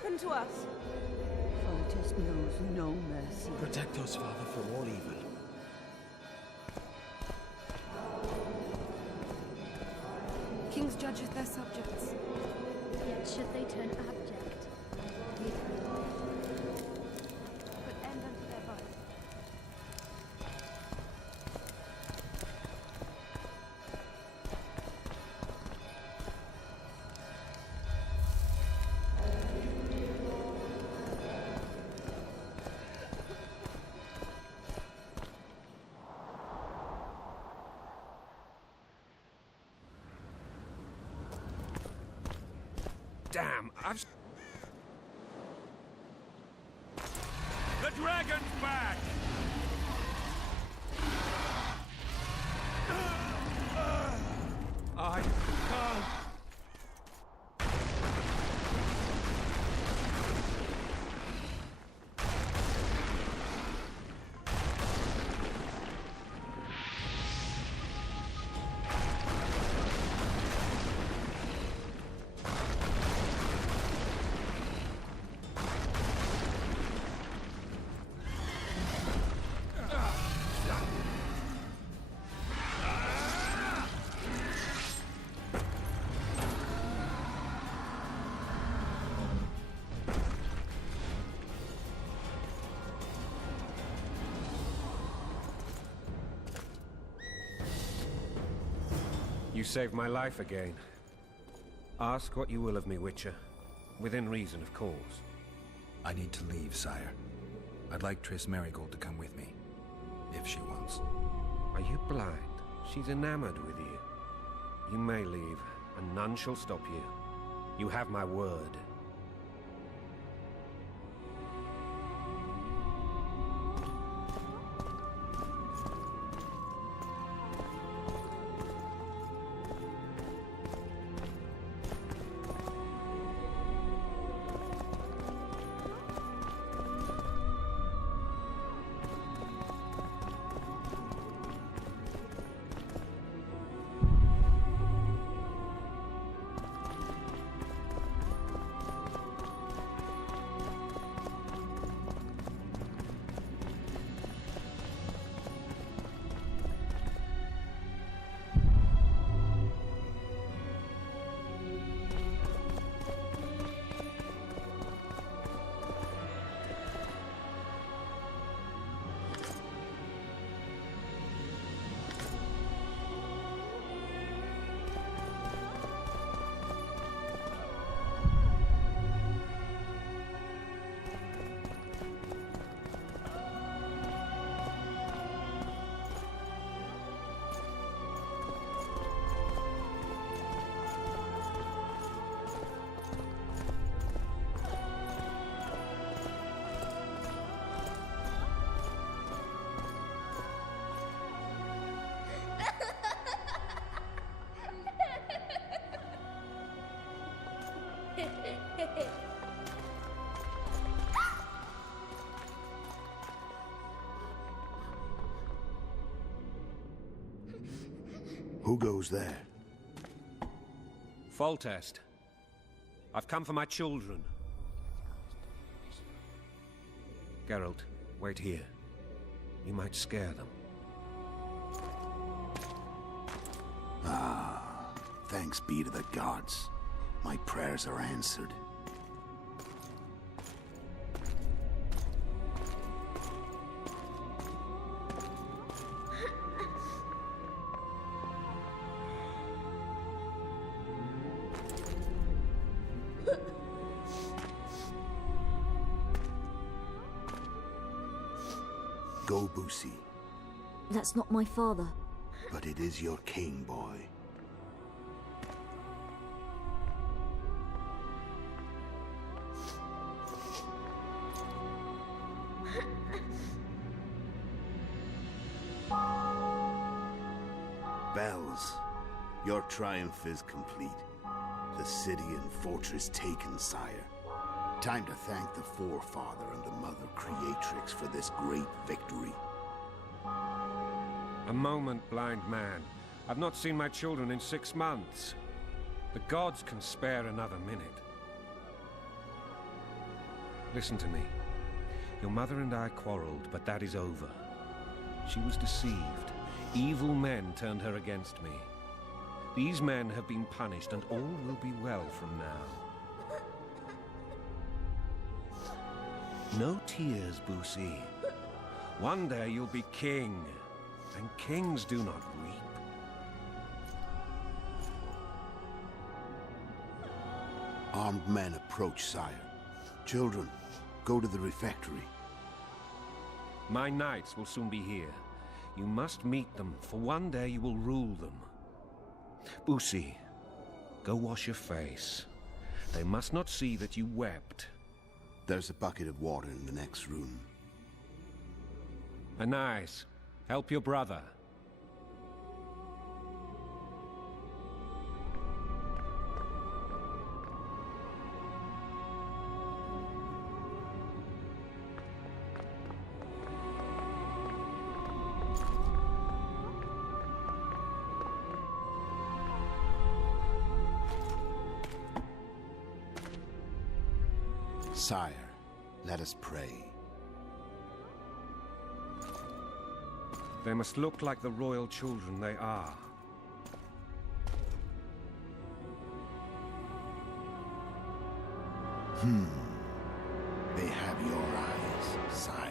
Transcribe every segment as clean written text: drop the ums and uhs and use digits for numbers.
happened to us? Foltest knows no mercy. Protect us, Father, from all evil. Kings judgeth their subjects. Yet should they turn abject, Put end unto their vice. Damn, I've... The dragon's back! I can't... You saved my life again. Ask what you will of me, Witcher. Within reason, of course. I need to leave, sire. I'd like Triss Merigold to come with me, if she wants. Are you blind? She's enamored with you. You may leave, and none shall stop you. You have my word. Who goes there? Foltest. I've come for my children. Geralt, wait here. You might scare them. Ah, thanks be to the gods. My prayers are answered. Go, Busi. That's not my father. But it is your king, boy. Bells, your triumph is complete. The city and fortress taken, sire. Time to thank the Forefather and the Mother Creatrix for this great victory. A moment, blind man. I've not seen my children in 6 months. The gods can spare another minute. Listen to me. Your mother and I quarreled, but that is over. She was deceived. Evil men turned her against me. These men have been punished, and all will be well from now. No tears, Boosie. One day you'll be king, and kings do not weep. Armed men approach, sire. Children, go to the refectory. My knights will soon be here. You must meet them, for one day you will rule them. Boosie, go wash your face. They must not see that you wept. There's a bucket of water in the next room. Anais, help your brother. Sire, let us pray. They must look like the royal children they are. They have your eyes, sire.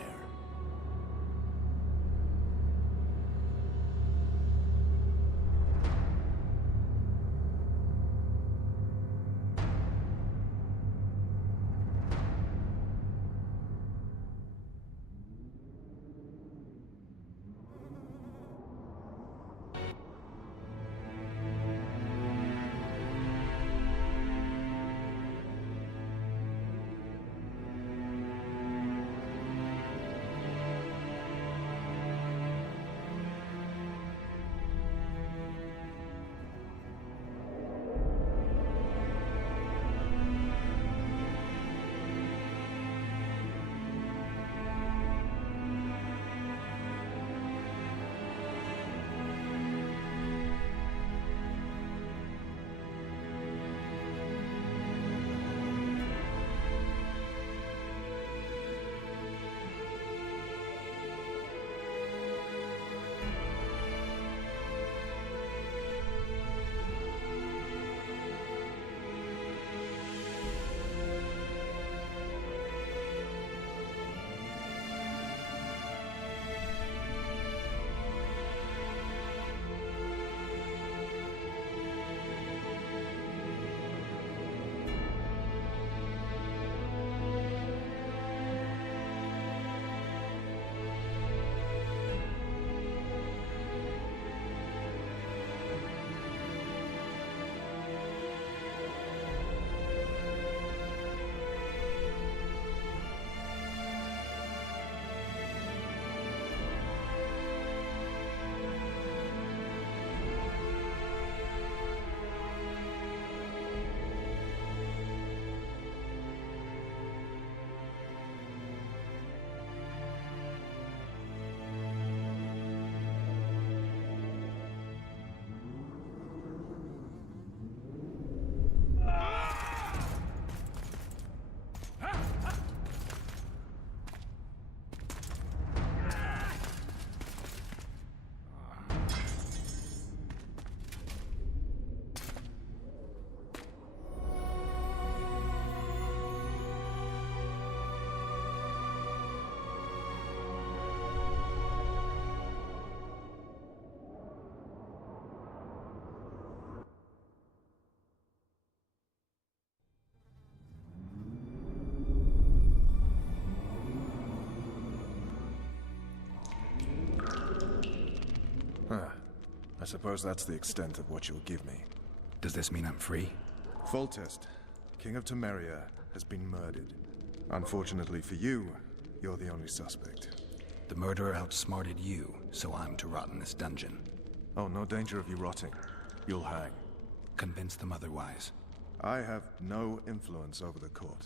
I suppose that's the extent of what you'll give me. Does this mean I'm free? Foltest, King of Temeria, has been murdered. Unfortunately for you, you're the only suspect. The murderer outsmarted you, so I'm to rot in this dungeon. Oh, no danger of you rotting. You'll hang. Convince them otherwise. I have no influence over the court.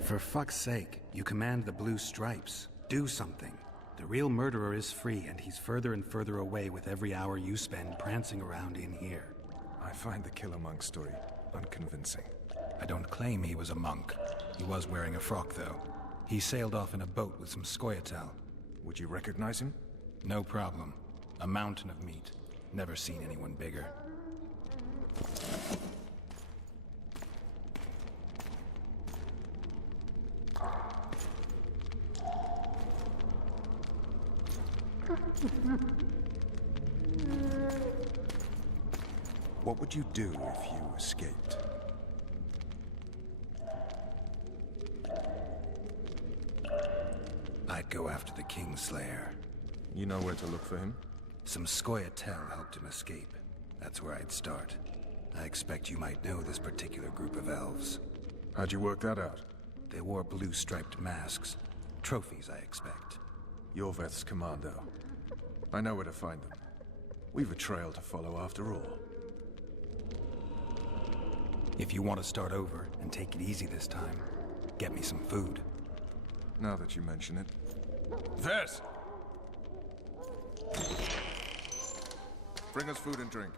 For fuck's sake, you command the blue stripes. Do something. The real murderer is free, and he's further and further away with every hour you spend prancing around in here. I find the Killer Monk story unconvincing. I don't claim he was a monk. He was wearing a frock, though. He sailed off in a boat with some Scoia'tael. Would you recognize him? No problem. A mountain of meat. Never seen anyone bigger. What would you do if you escaped? I'd go after the Kingslayer. You know where to look for him? Some Scoia'tael helped him escape. That's where I'd start. I expect you might know this particular group of elves. How'd you work that out? They wore blue-striped masks. Trophies, I expect. You're Veth's commando. I know where to find them. We've a trail to follow after all. If you want to start over and take it easy this time, get me some food. Now that you mention it. Veth! Bring us food and drink.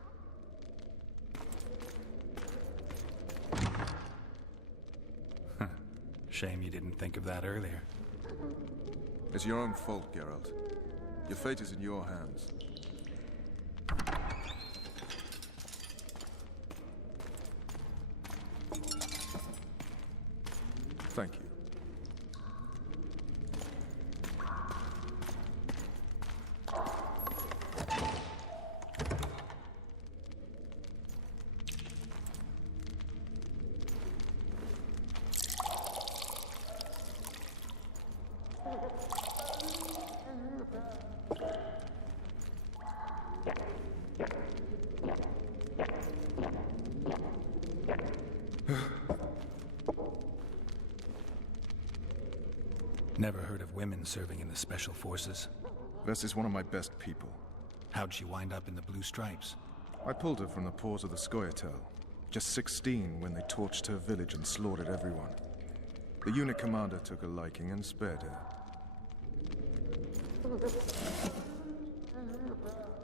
Shame you didn't think of that earlier. It's your own fault, Geralt. Your fate is in your hands. Thank you. Never heard of women serving in the Special Forces. Vess is one of my best people. How'd she wind up in the Blue Stripes? I pulled her from the paws of the Scoia'tael. Just 16 when they torched her village and slaughtered everyone. The unit commander took a liking and spared her.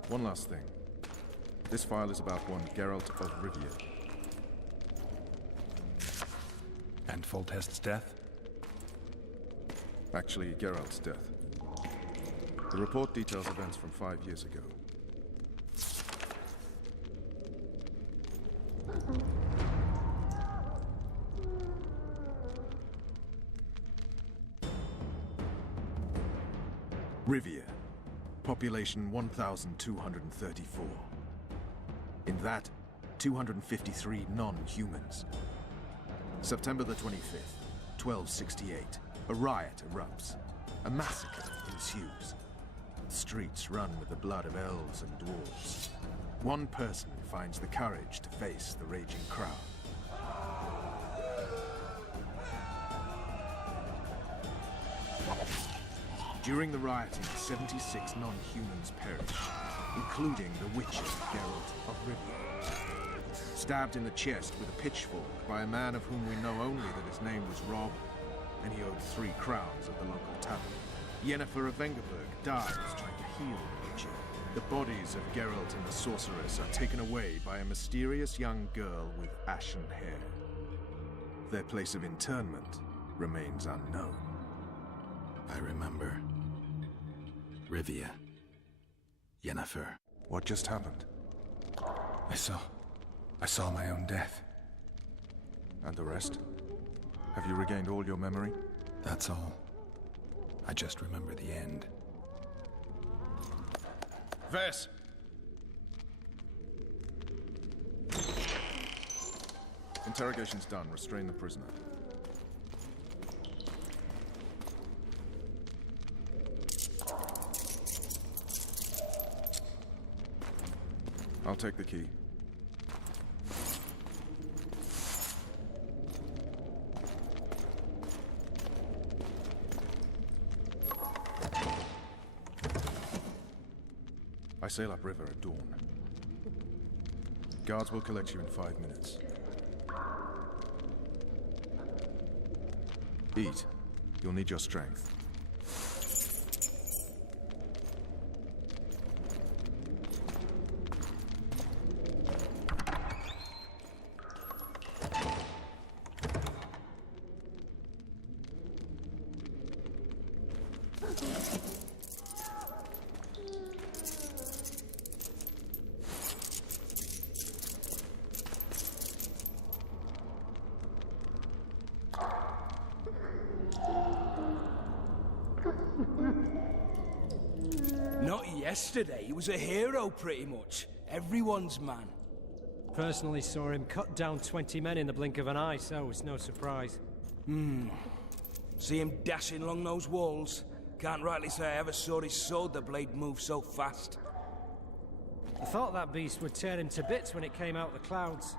One last thing. This file is about one Geralt of Rivia. And Foltest's death? Actually, Geralt's death. The report details events from 5 years ago. Rivia. Population 1,234. In that, 253 non-humans. September the 25th, 1268. A riot erupts. A massacre ensues. The streets run with the blood of elves and dwarves. One person finds the courage to face the raging crowd. During the rioting, 76 non-humans perished, including the Witcher Geralt of Rivia. Stabbed in the chest with a pitchfork by a man of whom we know only that his name was Rob, and he owed 3 crowns at the local tavern. Yennefer of Vengerberg dies trying to heal the Witcher. The bodies of Geralt and the sorceress are taken away by a mysterious young girl with ashen hair. Their place of internment remains unknown. I remember. Rivia. Yennefer. What just happened? I saw my own death. And the rest? Have you regained all your memory? That's all. I just remember the end. Vess! Interrogation's done. Restrain the prisoner. I'll take the key. I sail upriver at dawn. Guards will collect you in 5 minutes. Eat. You'll need your strength. Not yesterday. He was a hero, pretty much. Everyone's man. Personally saw him cut down 20 men in the blink of an eye, so it's no surprise. See him dashing along those walls? Can't rightly say I ever saw his sword the blade move so fast. I thought that beast would tear him to bits when it came out of the clouds.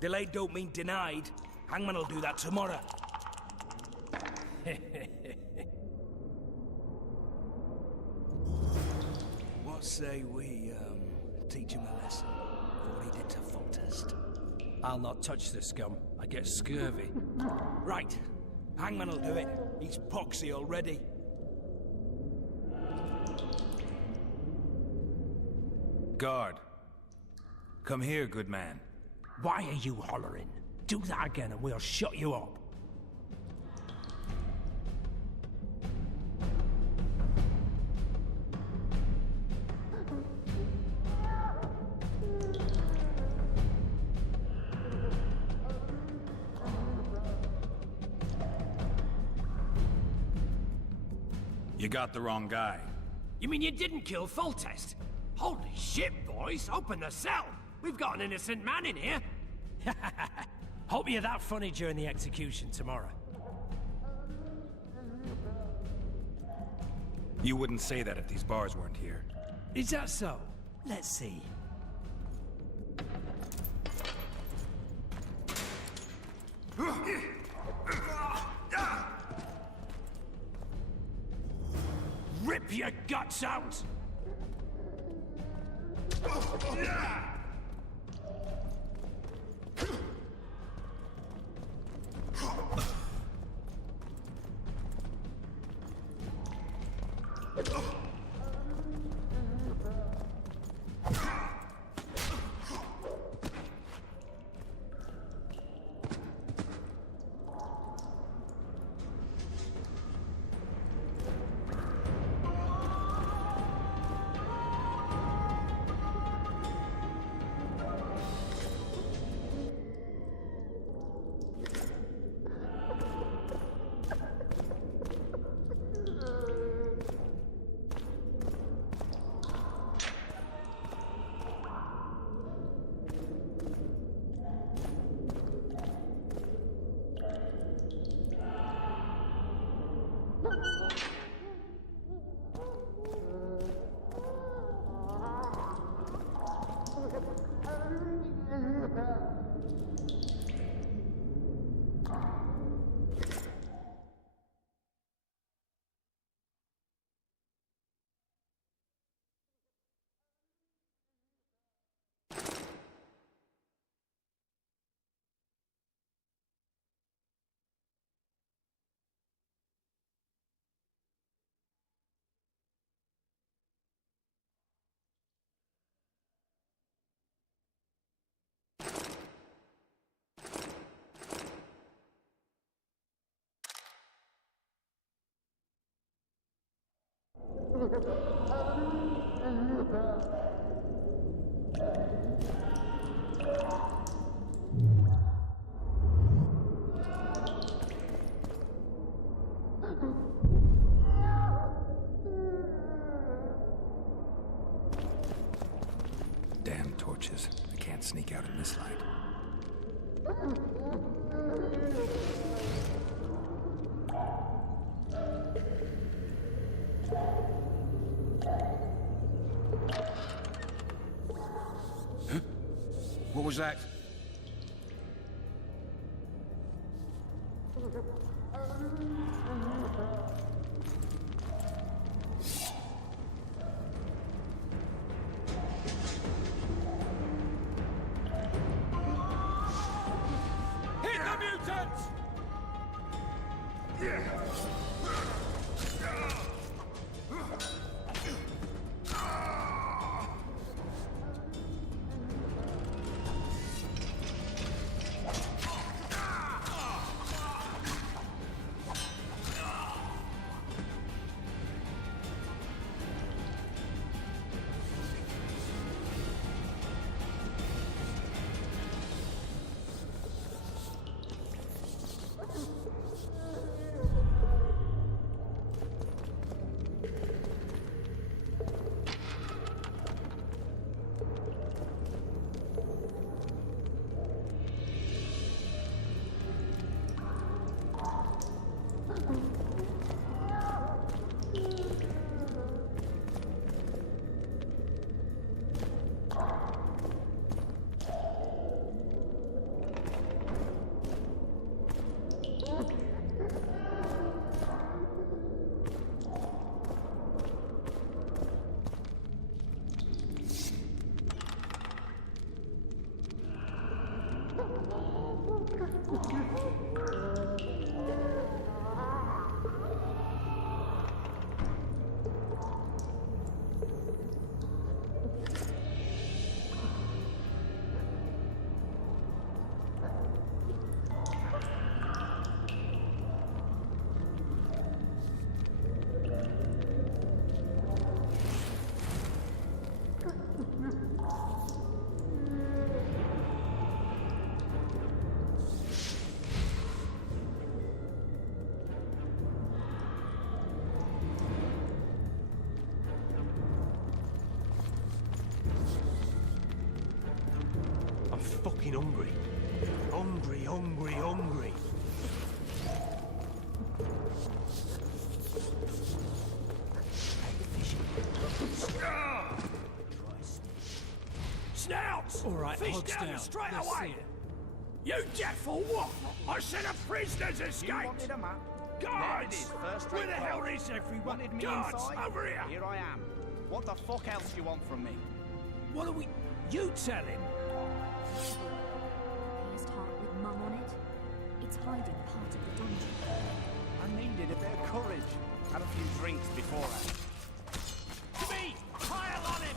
Delayed don't mean denied. Hangman will do that tomorrow. What say we, teach him a lesson for what he did to Foltest? I'll not touch the scum. I get scurvy. Right. Hangman will do it. He's poxy already. Guard. Come here, good man. Why are you hollering? Do that again and we'll shut you up. You got the wrong guy. You mean you didn't kill Foltest? Holy shit, boys! Open the cell! We've got an innocent man in here! Hope you're that funny during the execution tomorrow. You wouldn't say that if these bars weren't here. Is that so? Let's see. Rip your guts out! Damn torches. I can't sneak out in this light. Huh? What was that? fucking hungry. Hungry, hungry, hungry. Snouts! All right, fish hogs down down. straight Let's away! see it. You deaf or what? I said a prisoner's escaped! You wanted a map? Guards! There it is, first Where rate the hell class. is everyone? Wanted me Guards, inside? over here! Here I am. What the fuck else do you want from me? What are we... You tell him! Pierced heart with mum on it. It's hiding part of the dungeon. I needed a bit of courage. Had a few drinks beforehand. To me! Pile on him!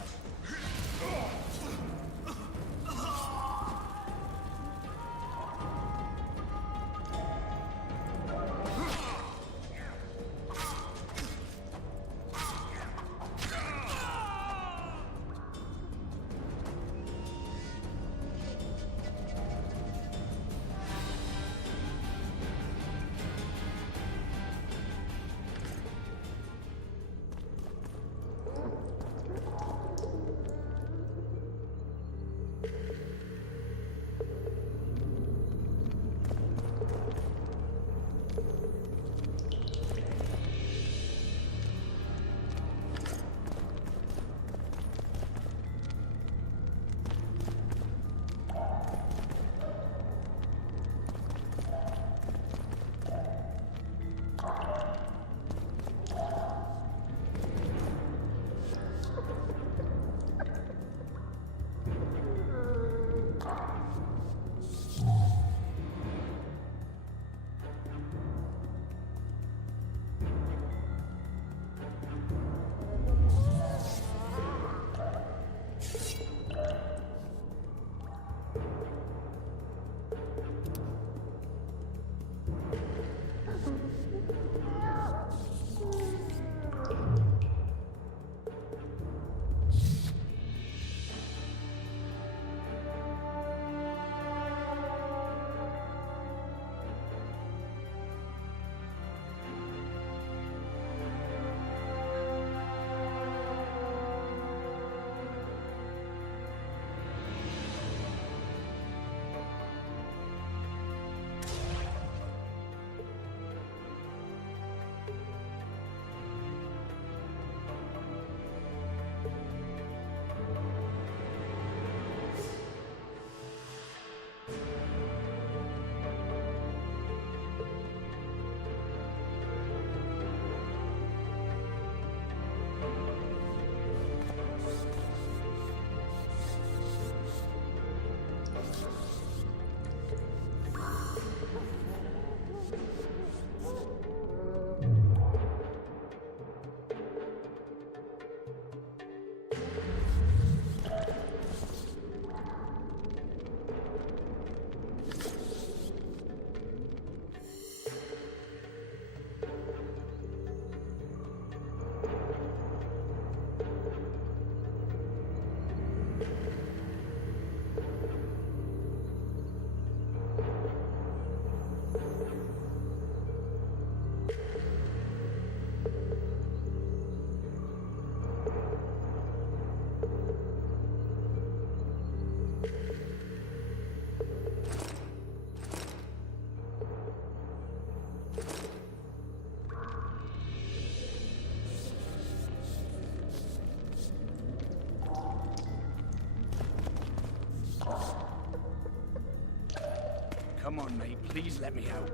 Come on, mate, please let me out.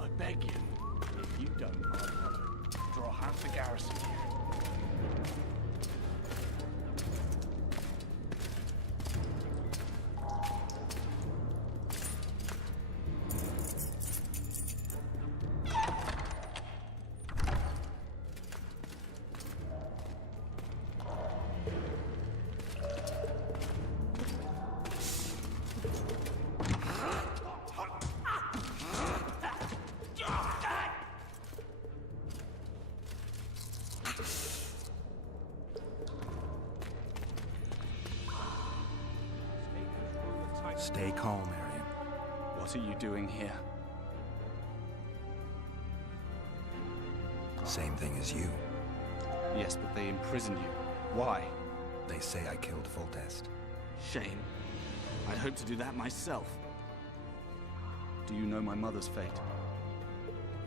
I beg you. If you don't, I'm gonna draw half the garrison here. Stay calm, Arian. What are you doing here? Same thing as you. Yes, but they imprisoned you. Why? They say I killed Foltest. Shame. I'd hoped to do that myself. Do you know my mother's fate?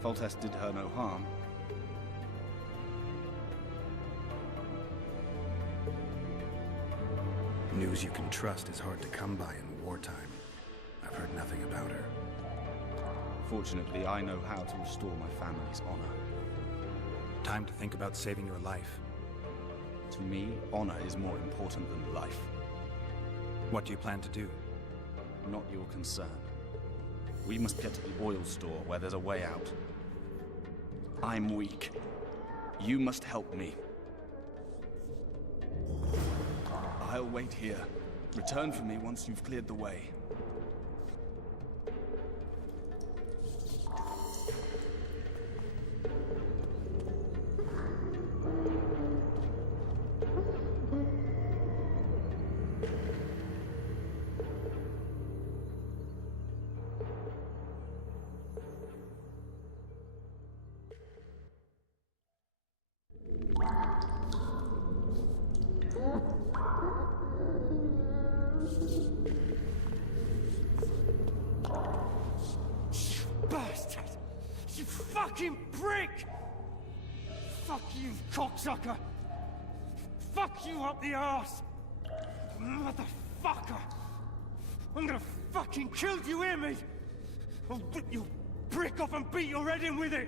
Foltest did her no harm. News you can trust is hard to come by in wartime. I've heard nothing about her. Fortunately, I know how to restore my family's honor. Time to think about saving your life. To me, honor is more important than life. What do you plan to do? Not your concern. We must get to the oil store where there's a way out. I'm weak. You must help me. I'll wait here. Return for me once you've cleared the way. Bastard! You fucking prick! Fuck you, cocksucker! Fuck you up the arse! Motherfucker! I'm gonna fucking kill you, hear me? I'll rip your brick off and beat your head in with it!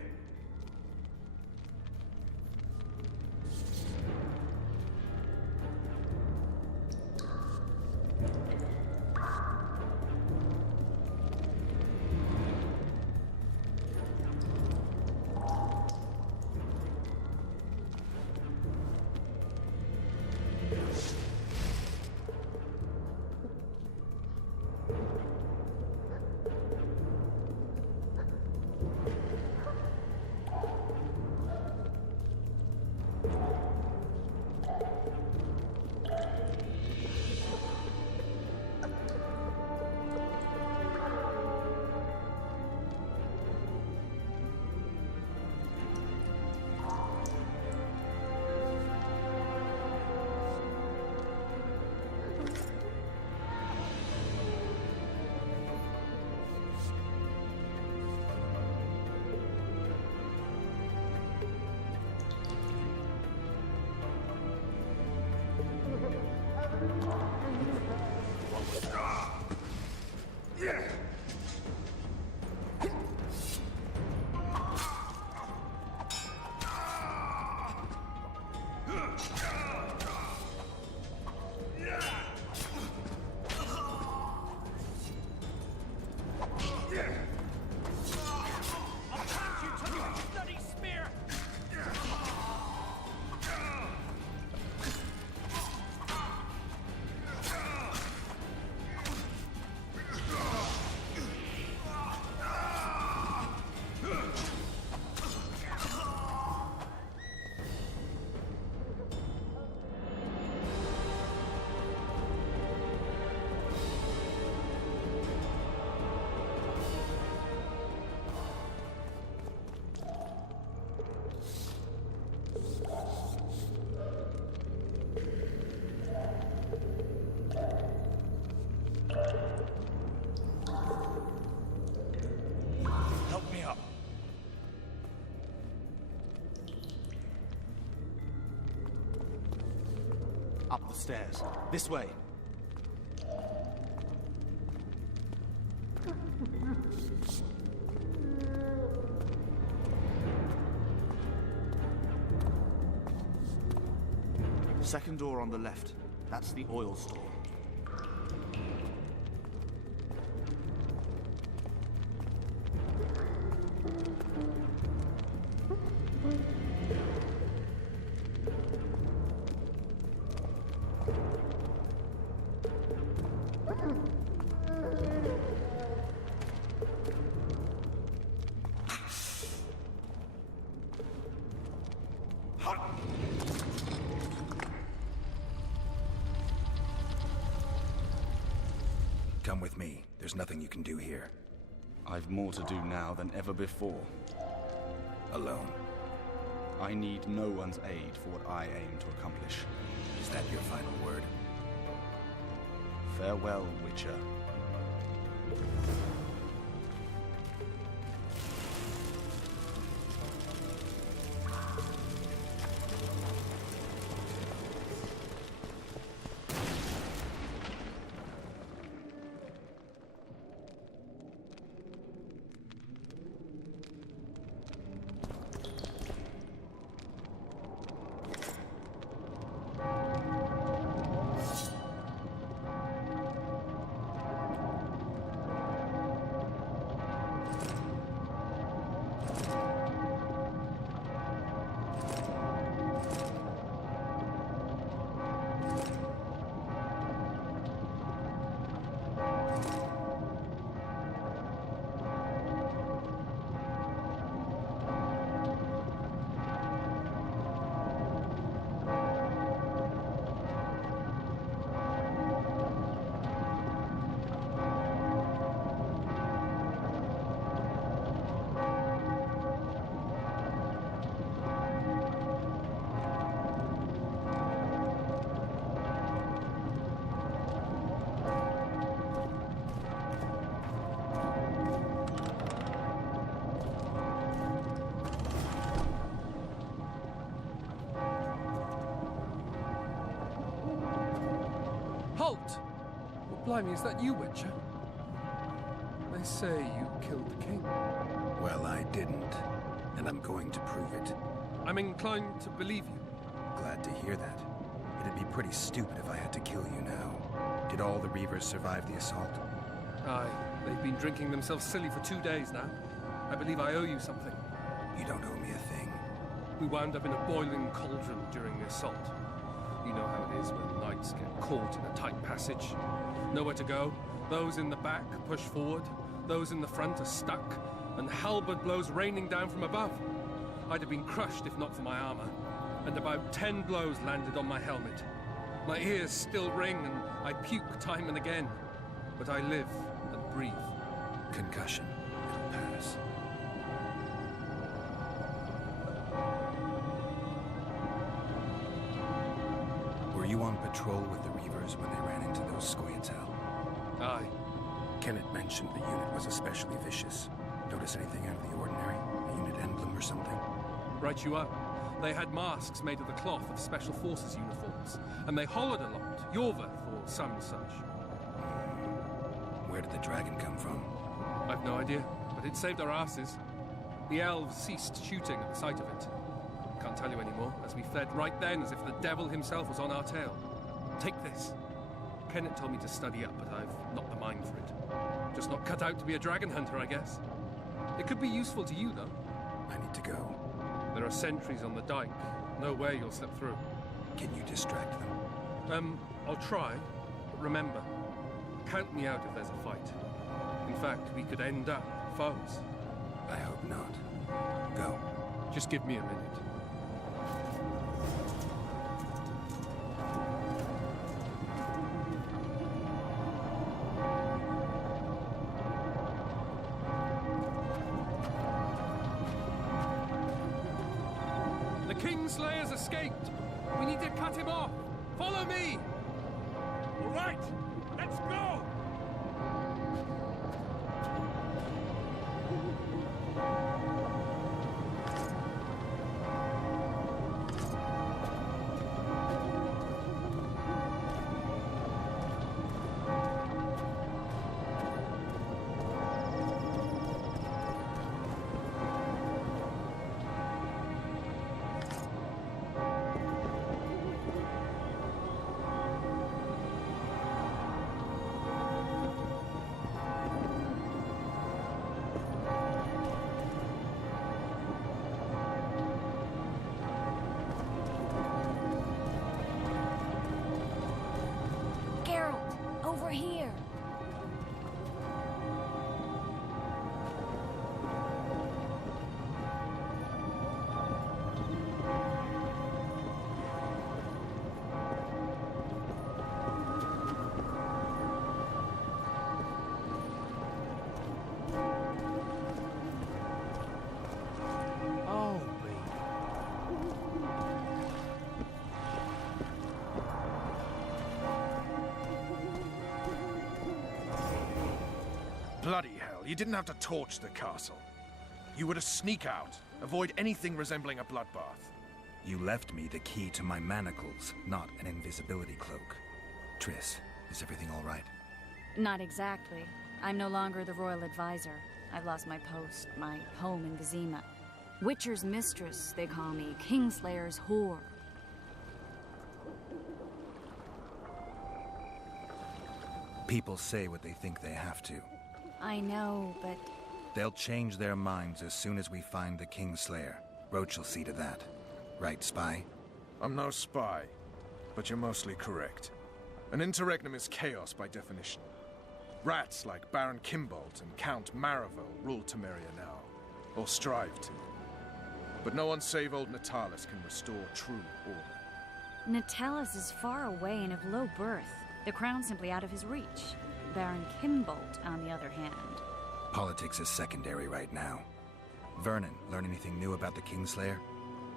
Up the stairs. This way. Second door on the left. That's the oil store. Come with me. There's nothing you can do here. I've more to do now than ever before. Alone. I need no one's aid for what I aim to accomplish. Is that your final word? Farewell, Witcher. Halt! Well, blimey, is that you, Witcher? They say you killed the king. Well, I didn't, and I'm going to prove it. I'm inclined to believe you. Glad to hear that. It'd be pretty stupid if I had to kill you now. Did all the Reavers survive the assault? Aye, they've been drinking themselves silly for 2 days now. I believe I owe you something. You don't owe me a thing. We wound up in a boiling cauldron during the assault. You know how it is when knights get caught in a tight passage. Nowhere to go. Those in the back push forward. Those in the front are stuck. And halberd blows raining down from above. I'd have been crushed if not for my armor. And about 10 blows landed on my helmet. My ears still ring and I puke time and again. But I live and breathe. Concussion. It'll pass. Were you on patrol with the Reavers when they ran into those Scoia'tael? Aye. Kenneth mentioned the unit was especially vicious. Notice anything out of the ordinary? A unit emblem or something? Right you are. They had masks made of the cloth of Special Forces uniforms, and they hollered a lot, Yorva or some such. Where did the dragon come from? I've no idea, but it saved our asses. The elves ceased shooting at the sight of it. Can't tell you anymore, as we fled right then as if the devil himself was on our tail. Take this. Kenneth told me to study up, but I've not the mind for it. Just not cut out to be a dragon hunter, I guess. It could be useful to you, though. I need to go. There are sentries on the dike. No way you'll slip through. Can you distract them? I'll try. But remember, count me out if there's a fight. In fact, we could end up foes. I hope not. Go. Just give me a minute. Kingslayer's escaped. We need to cut him off. Follow me. All right, let's go. Bloody hell, you didn't have to torch the castle. You were to sneak out, avoid anything resembling a bloodbath. You left me the key to my manacles, not an invisibility cloak. Triss, is everything all right? Not exactly. I'm no longer the royal advisor. I've lost my post, my home in Vizima. Witcher's mistress, they call me. Kingslayer's whore. People say what they think they have to. I know, but... They'll change their minds as soon as we find the Kingslayer. Roach will see to that. Right, spy? I'm no spy, but you're mostly correct. An interregnum is chaos by definition. Rats like Baron Kimbolt and Count Maravel rule Temeria now, or strive to. But no one save old Natalis can restore true order. Natalis is far away and of low birth. The crown's simply out of his reach. Baron Kimbolt, on the other hand. Politics is secondary right now. Vernon, learn anything new about the Kingslayer?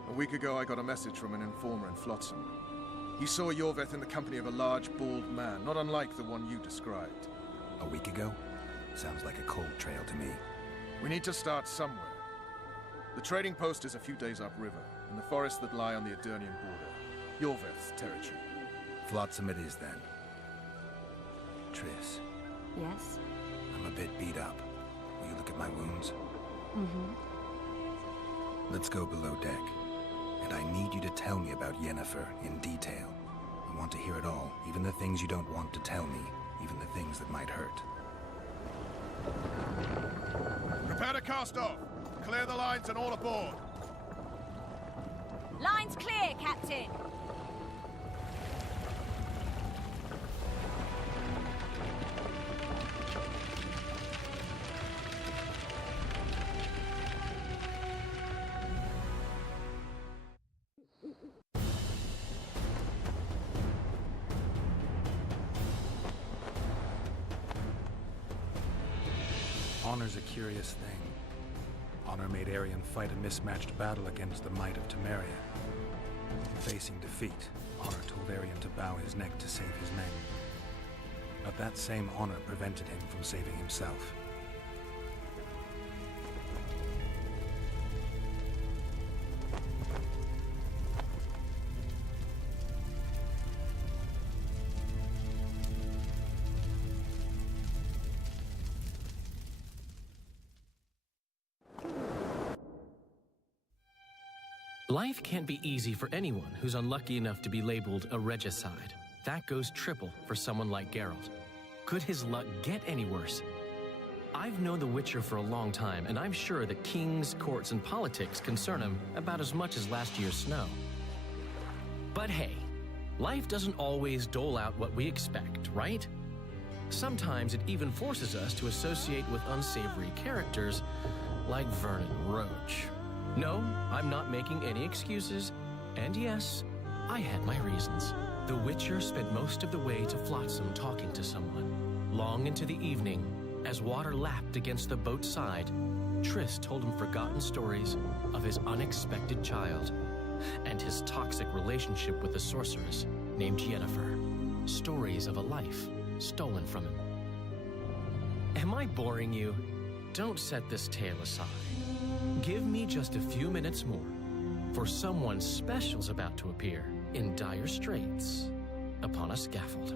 A week ago, I got a message from an informer in Flotsam. He saw Yorveth in the company of a large, bald man, not unlike the one you described. A week ago? Sounds like a cold trail to me. We need to start somewhere. The trading post is a few days upriver, in the forests that lie on the Adernian border. Yorveth's territory. Flotsam it is, then. Triss. Yes? I'm a bit beat up. Will you look at my wounds? Mm-hmm. Let's go below deck. And I need you to tell me about Yennefer in detail. I want to hear it all, even the things you don't want to tell me, even the things that might hurt. Prepare to cast off! Clear the lines and all aboard! Lines clear, Captain! Honor's a curious thing. Honor made Arion fight a mismatched battle against the might of Temeria. Facing defeat, Honor told Arion to bow his neck to save his men. But that same honor prevented him from saving himself. Life can't be easy for anyone who's unlucky enough to be labeled a regicide. That goes triple for someone like Geralt. Could his luck get any worse? I've known the Witcher for a long time, and I'm sure that kings, courts, and politics concern him about as much as last year's snow. But hey, life doesn't always dole out what we expect, right? Sometimes it even forces us to associate with unsavory characters like Vernon Roach. No, I'm not making any excuses, and yes, I had my reasons. The Witcher spent most of the way to Flotsam talking to someone. Long into the evening, as water lapped against the boat's side, Triss told him forgotten stories of his unexpected child and his toxic relationship with a sorceress named Yennefer. Stories of a life stolen from him. Am I boring you? Don't set this tale aside. Give me just a few minutes more, for someone special's about to appear in dire straits upon a scaffold.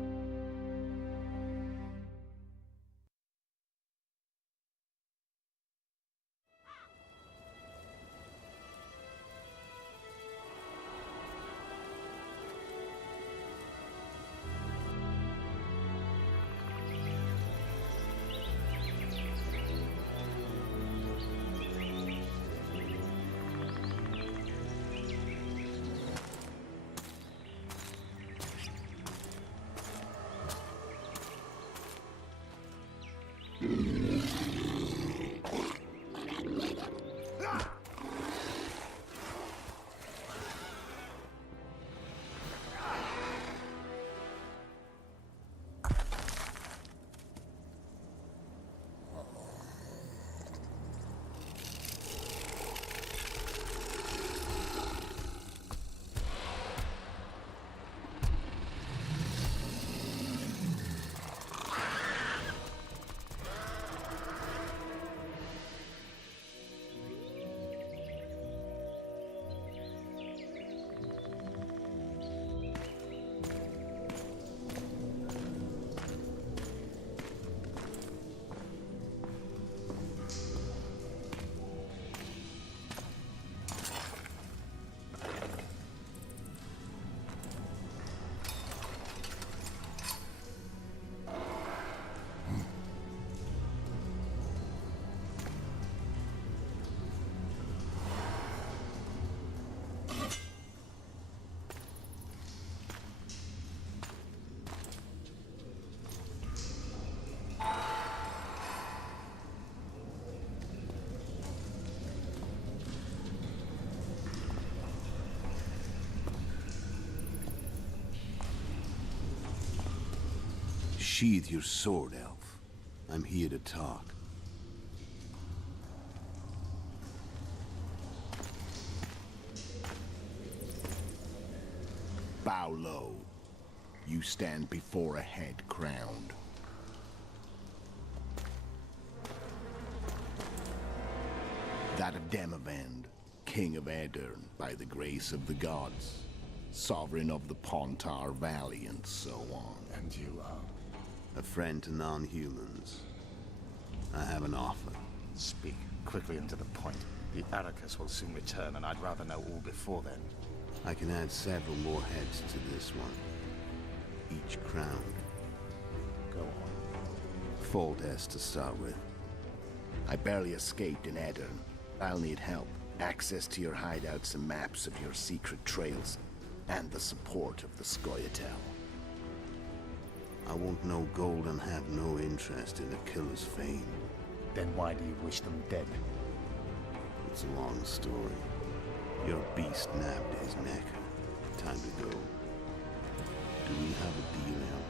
Sheathe your sword, Elf. I'm here to talk. Bow low. You stand before a head crowned. That of Demavend, King of Aedirn, by the grace of the gods, sovereign of the Pontar Valley, and so on. And you are? A friend to non-humans. I have an offer. Speak quickly and to the point. The Arrakis will soon return, and I'd rather know all before then. I can add several more heads to this one. Each crowned. Go on. Foltest to start with. I barely escaped in Aedirn. I'll need help. Access to your hideouts and maps of your secret trails. And the support of the Scoia'tael. I want no gold and have no interest in the killer's fame. Then why do you wish them dead? It's a long story. Your beast nabbed his neck. Time to go. Do we have a deal, Elf?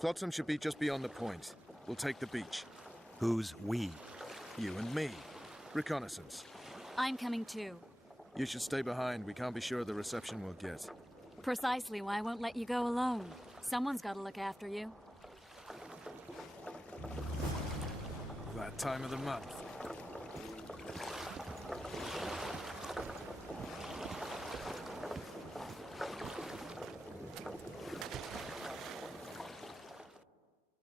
Flotsam should be just beyond the point. We'll take the beach. Who's we? You and me. Reconnaissance. I'm coming too. You should stay behind. We can't be sure of the reception we'll get. Precisely why I won't let you go alone. Someone's got to look after you. That time of the month.